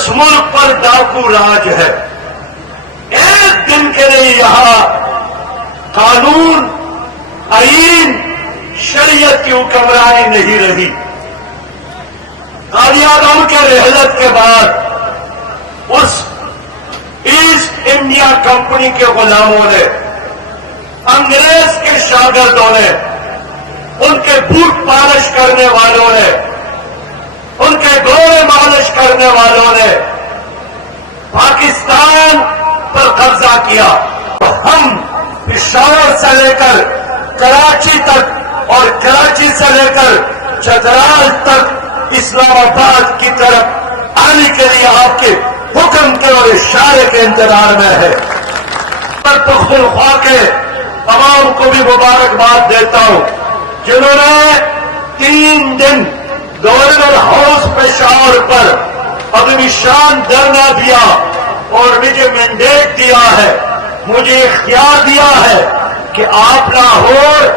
اس ملک پر ڈاکو راج ہے. ایک دن کے لیے یہاں قانون، آئین، شریعت کی حکمرانی نہیں رہی. قاضی اعظم کے رحلت کے بعد اس ایسٹ انڈیا کمپنی کے غلاموں نے، انگریز کے شاگردوں نے، ان کے بوٹ پالش کرنے والوں نے، ان کے گھوڑے مالش کرنے والوں نے پاکستان پر قبضہ کیا. ہم پشاور سے لے کر کراچی تک اور کراچی سے لے کر چترال تک اسلام آباد کی طرف آنے کے لیے آپ کے حکم کے اور اشارے کے انتظار میں ہے. پختونخوا کے تمام کو بھی مبارکباد دیتا ہوں جنہوں نے 3 دن گورنر ہاؤس پشاور پر اپنی شان دھرنا دیا اور مجھے مینڈیٹ دیا ہے، مجھے اختیار دیا ہے کہ آپ لاہور